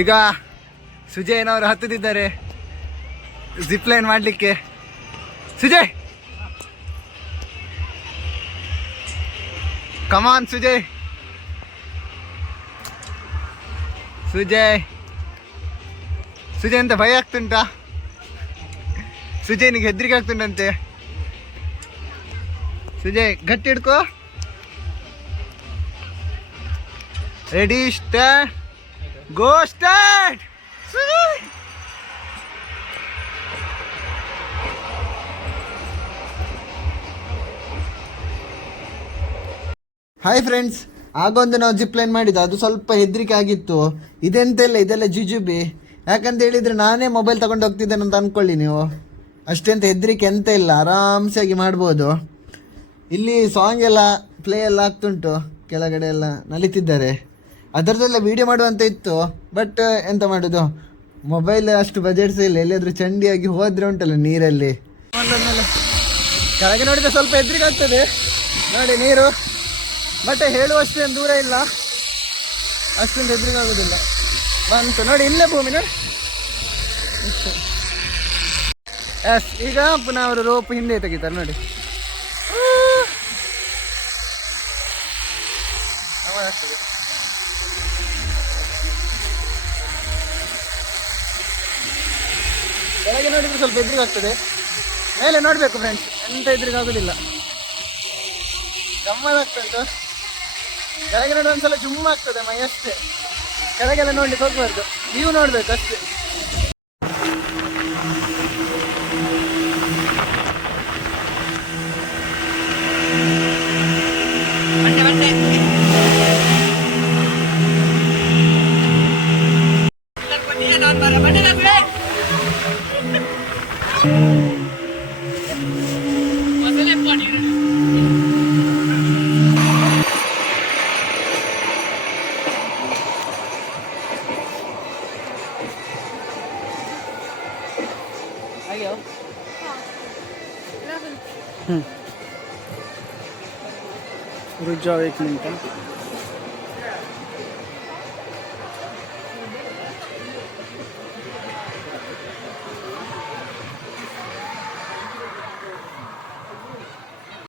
ಈಗ ಸುಜಯ್ನವರು ಹತ್ತುತ್ತಿದ್ದಾರೆ zip line ಮಾಡಲಿಕ್ಕೆ. ಸುಜಯ್, ಕಮಾನ್ ಸುಜಯ್. ಸುಜಯ್ ಸುಜಯ್ ಅಂತ ಭಯ ಆಗ್ತುಂಟಾ? ಸುಜಯ್ನಿಗೆ ಹೆದರಿಕೆ ಆಗ್ತುಂಟಂತೆ. ಸುಜಯ್ ಗಟ್ಟಿ ಹಿಡ್ಕೋ. ರೆಡಿ, ಸ್ಟಾರ್ಟ್, ಗೋ, ಸ್ಟಾರ್ಟ್. ಹಾಯ್ ಫ್ರೆಂಡ್ಸ್, ಆಗೊಂದು ನಾವು ಜಿಪ್ ಲೈನ್ ಮಾಡಿದ್ದು, ಅದು ಸ್ವಲ್ಪ ಹೆದರಿಕೆ ಆಗಿತ್ತು. ಇದೆಂತೆಲ್ಲ, ಇದೆಲ್ಲ ಜುಜುಬಿ. ಯಾಕಂತ ಹೇಳಿದರೆ ನಾನೇ ಮೊಬೈಲ್ ತಗೊಂಡು ಹೋಗ್ತಿದ್ದೇನೆ ಅಂತ ಅಂದ್ಕೊಳ್ಳಿ ನೀವು. ಅಷ್ಟೆಂತ ಹೆದರಿಕೆ ಎಂತ ಇಲ್ಲ, ಆರಾಮ್ಸಾಗಿ ಮಾಡ್ಬೋದು. ಇಲ್ಲಿ ಸಾಂಗ್ ಎಲ್ಲ ಪ್ಲೇ ಎಲ್ಲ ಆಗ್ತುಂಟು, ಕೆಳಗಡೆ ಎಲ್ಲ ನಲಿತಿದ್ದಾರೆ. ಅದರದ್ದೆಲ್ಲ ವೀಡಿಯೋ ಮಾಡುವಂತ ಇತ್ತು, ಬಟ್ ಎಂತ ಮಾಡೋದು, ಮೊಬೈಲ್ ಅಷ್ಟು ಬಜೆಟ್ಸ್ ಇಲ್ಲ. ಎಲ್ಲಿಯಾದರೂ ಚಂಡಿಯಾಗಿ ಹೋದರೆ ಉಂಟಲ್ಲ ನೀರಲ್ಲಿ, ಕೆಳಗೆ ನೋಡಿದರೆ ಸ್ವಲ್ಪ ಹೆದರಿಕೆ ಆಗ್ತದೆ. ನೋಡಿ ನೀರು, ಬಟ್ ಹೇಳುವಷ್ಟೇನು ದೂರ ಇಲ್ಲ, ಅಷ್ಟೊಂದು ಹೆದರಿಕೆ ಆಗೋದಿಲ್ಲ. ಬಂತು ನೋಡಿ, ಇಲ್ಲೇ ಭೂಮಿ ನೋಡಿ. ಎಸ್, ಈಗ ಪುನಃ ಅವರು ರೋಪ್ ಹಿಂದೆ ತೆಗಿತಾರೆ ನೋಡಿ. ಕೆಳಗೆ ನೋಡಿದ್ರೆ ಸ್ವಲ್ಪ ಹೆದರಿಕೆ ಆಗ್ತದೆ, ಮೇಲೆ ನೋಡಬೇಕು ಫ್ರೆಂಡ್ಸ್, ಎಂತ ಹೆದರಿಕೆ ಆಗೋದಿಲ್ಲ, ಗಮ್ಮತ್ತಾಗ್ತದೆ. ಕೆಳಗೆ ನೋಡಿ ಒಂದ್ಸಲ ಜುಮ್ಮ ಆಗ್ತದೆ ಮೈ ಅಷ್ಟೇ, ಕೆಳಗೆಲ್ಲ ನೋಡ್ಲಿಕ್ಕೆ ಹೋಗ್ಬಾರ್ದು, ನೀವು ನೋಡ್ಬೇಕು ಅಷ್ಟೇ. रुक जाओ 1 मिनट.